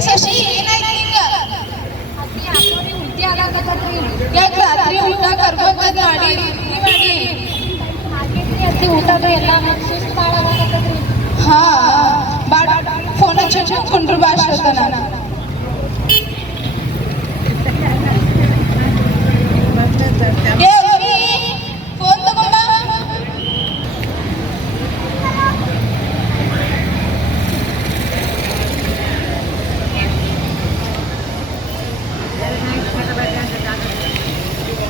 शशी एक ರಾತ್ರಿ ಊಟ ಕರ್ಕೊಂಡ್ ಮಾಡಿ ಮಾಡಿ ಊಟದ ಎಲ್ಲ ಹಾ ಬಾಡ ಫೋನ್ ಹಚ್ಚಿ ಕುಂಡ್ರು ಭಾಷೆ ನಾನು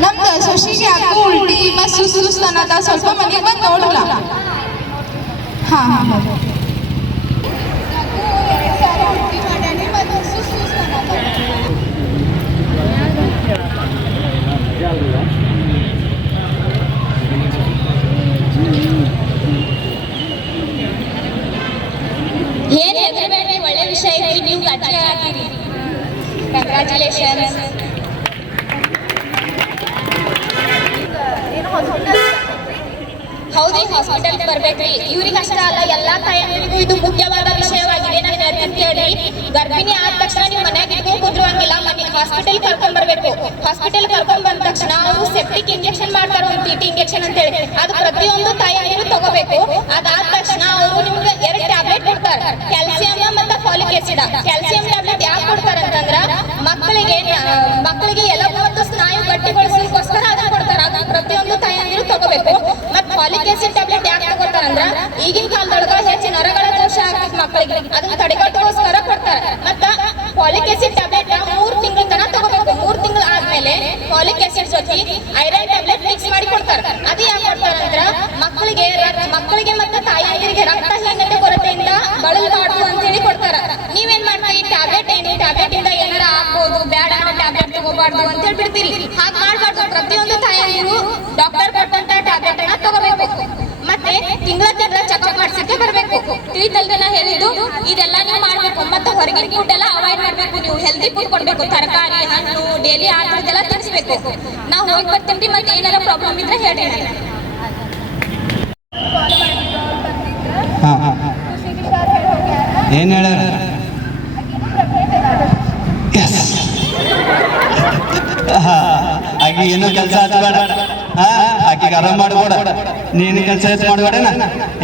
ನಮ್ದು ಸುಶಿಗೆ ಯಾಕೋ ಉಲ್ಟಿ ಮತ್ ಸುಸ್ ಸುಸ್ ಅನ್ನತ್ತ ಸ್ವಲ್ಪ ಮನಿಗ್ ಬಂದ್ ನೋಡಲ್ಲ ಹಾ ಹಾ ಹಾ ಏನ್ ಹೆದರ್ಬೇಡ್ರಿ ಒಳ್ಳೆ ವಿಷಯ ಐತಿ ನೀವು ಗಟ್ಟಿ ಹಾಕಿರಿ ಕಂಗ್ರ್ಯಾಚುಲೇಷನ್ಸ್ ಹೌದ್ರಿ ಹಾಸ್ಪಿಟಲ್ ಬರ್ಬೇಕ್ರಿ. ಇವ್ರಿಗೆ ಅಷ್ಟ ಅಲ್ಲ, ಎಲ್ಲಾ ತಾಯಿಯರಿಗೂ ಇದು ಮುಖ್ಯವಾದ ವಿಷಯವಾಗಿದೆ ನಾನು ಹೇಳ್ತೀನಿ ಗರ್ಭಿಣಿ ಆದ ತಕ್ಷಣ ನೀವು ಮನ್ಯಾಗ ಇಟ್ಕೊಂಡು ಕುದ್ರುವಂಗಿಲ್ಲ ಮನೆ ಹಾಸ್ಪಿಟಲ್ ಕರ್ಕೊಂಡ್ ಬರ್ಬೇಕು. ಹಾಸ್ಪಿಟಲ್ ಕರ್ಕೊಂಡ್ ಬಂದ ತಕ್ಷಣ ಅವರು ಸೆಪ್ಟಿಕ್ ಇಂಜೆಕ್ಷನ್ ಮಾಡ್ತಾರ ಒಂದು ಟಿ ಇಂಜೆಕ್ಷನ್ ಅಂತ ಹೇಳಿ, ಅದು ಪ್ರತಿಯೊಂದು ತಾಯಂದಿರು ತಗೋಬೇಕು. ಅದಾದ ತಕ್ಷಣ ಅವರು ನಿಮ್ಗೆ ಎರಡು ಟ್ಯಾಬ್ಲೆಟ್ ಕೊಡ್ತಾರೆ. ಕ್ಯಾಲ್ಸಿಯಂ ಮತ್ತೆ ಫಾಲಿಕ್ ಆಸಿಡ್ ಕ್ಯಾಲ್ಸಿಯಂ ಟ್ಯಾಬ್ಲೆಟ್ ಯಾಕೆ ಕೊಡ್ತಾರ ಅಂತಂದ್ರ ಮಕ್ಕಳಿಗೆ ಮಕ್ಕಳಿಗೆ ಎಲ್ಲ ಮತ್ತು ಸ್ನಾಯು ಗಟ್ಟಿಗೊಳಿಸೋದಕ್ಕೋಸ್ಕರ ಅದನ್ನ ಕೊಡ್ತಾರ. ಅದು ಪ್ರತಿಯೊಂದು ತಾಯಂದಿರು ತಗೋಬೇಕು. ಮತ್ ಟ್ಯಾಬ್ಲೆಟ್ ಯಾಕೆ ತಗೋತಾರ ಅಂದ್ರ ಈಗಿನ ಕಾಲದೊಳಗ ಹೆಚ್ಚು ನರಗಳ ದೋಷ ಆಗ್ತದೆ ಮಕ್ಕಳಿಗೆ ಅದನ್ನ ತಡೆಗಟ್ಟುವಸ್ಕರ ಕೊಡ್ತಾರ. ಮತ್ತ ಪಾಲಿಕ್ ಆಸಿಡ್ ಟ್ಯಾಬ್ಲೆಟ್ ಮೂರ್ ತಿಂಗಳ ತನ ತಗೋಬೇಕು. ಮೂರ್ ತಿಂಗಳ ಆದ್ಮೇಲೆ ಪಾಲಿಕ್ ಆಸಿಡ್ ಜೊತೆ ಐರನ್ ಟ್ಯಾಬ್ಲೆಟ್ ಮಿಕ್ಸ್ ಮಾಡಿ ಕೊಡ್ತಾರ. ಅದು ಯಾಕೆ ಕೊಡ್ತಾರ ಅಂದ್ರ ಮಕ್ಕಳಿಗೆ ಮಕ್ಕಳಿಗೆ ಮತ್ತೆ ತಾಯಿಯರಿಗೆ ರಕ್ತಹೀನತೆ ಕೊರತೆಯಿಂದ ಬಳಲಬಾರ್ದು ಅಂತ ಹೇಳಿ ಕೊಡ್ತಾರ. ನೀವೇನ್ ಈ ಟ್ಯಾಬ್ಲೆಟ್ ಏನು? ಟ್ಯಾಬ್ಲೆಟ್ ಇಂದ ಏನಾರ ಆಗ್ಬೋದು? ಬೇಡ ಟ್ಯಾಬ್ಲೆಟ್ ತಗೋಬಾರ್ದು ಅಂತ ಹೇಳ್ಬಿಡ್ತೀರಿ ಹಾಗೆ ಮಾಡ್ಬಾರ್ದು. ಪ್ರತಿಯೊಂದು ತಾಯಿಯರು ಡಾಕ್ಟರ್ ಟ್ಯಾಬ್ಲೆಟ್ ತಗೋಬೇಕು ಮತ್ತೆ ತಿಂಗಳ ತಿಂಗಳ ಚೆಕ್ಅಪ್ ಮಾಡಿಸಕ್ಕೆ ಬರಬೇಕು. ತಿಳಿತಲ್ರಿ ನಾ ಹೇಳಿದ್ದು, ಇದೆಲ್ಲ ನೀವು ಮಾಡಬೇಕು. ಮತ್ತೆ ಹೊರಗಿನ ಫುಡ್ ಎಲ್ಲ ಅವಾಯ್ಡ್ ಮಾಡಬೇಕು. ನೀವು ಹೆಲ್ದಿ ಫುಡ್ ಕೊಡ್ಬೇಕು. ತರಕಾರಿ, ಹಣ್ಣು ಡೈಲಿ ಆ ಥರದ್ದೆಲ್ಲ ತಿನ್ನಿಸ್ಬೇಕು ನಾವು ಹೋಗಿ ಬರ್ತೀವಿ ಮತ್ತೆ ಏನಾರ ಪ್ರಾಬ್ಲಮ್ ಇದ್ರೆ ಹೇಳಿ ಏನು ಹೇಳ್ಯಾರ ಎಸ್ ಆಕೆ ಕೆಲಸ ಹಾ. ಆಕಿಗೆ ಆರಾಮ್ ಮಾಡ್ಬೇಡ ನೀನು ಕೆಲಸ ಹೆಚ್ಚು ಮಾಡ್ಬೇಡನ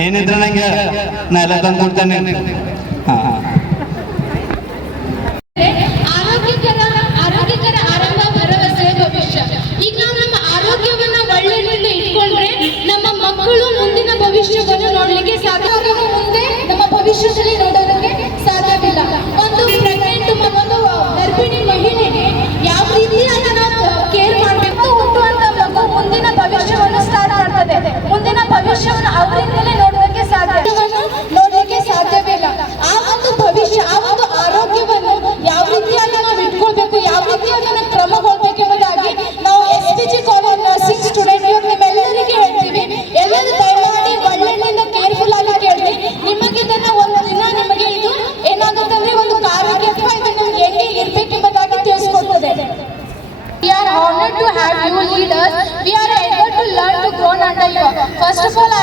ಏನಿದ್ರೆ ನಂಗೆ. ನಾ ಎಲ್ಲ ತಂದು ಕೊಡ್ತೇನೆ ಆರೋಗ್ಯಕರ ಆರೋಗ್ಯಕರ ನಮ್ಮ ಮಕ್ಕಳು ಮುಂದಿನ ಭವಿಷ್ಯವನ್ನು ನೋಡ್ಲಿಕ್ಕೆ ಸಾಧ್ಯ ಮುಂದೆ ನಮ್ಮ ಭವಿಷ್ಯದಲ್ಲಿ Let's go.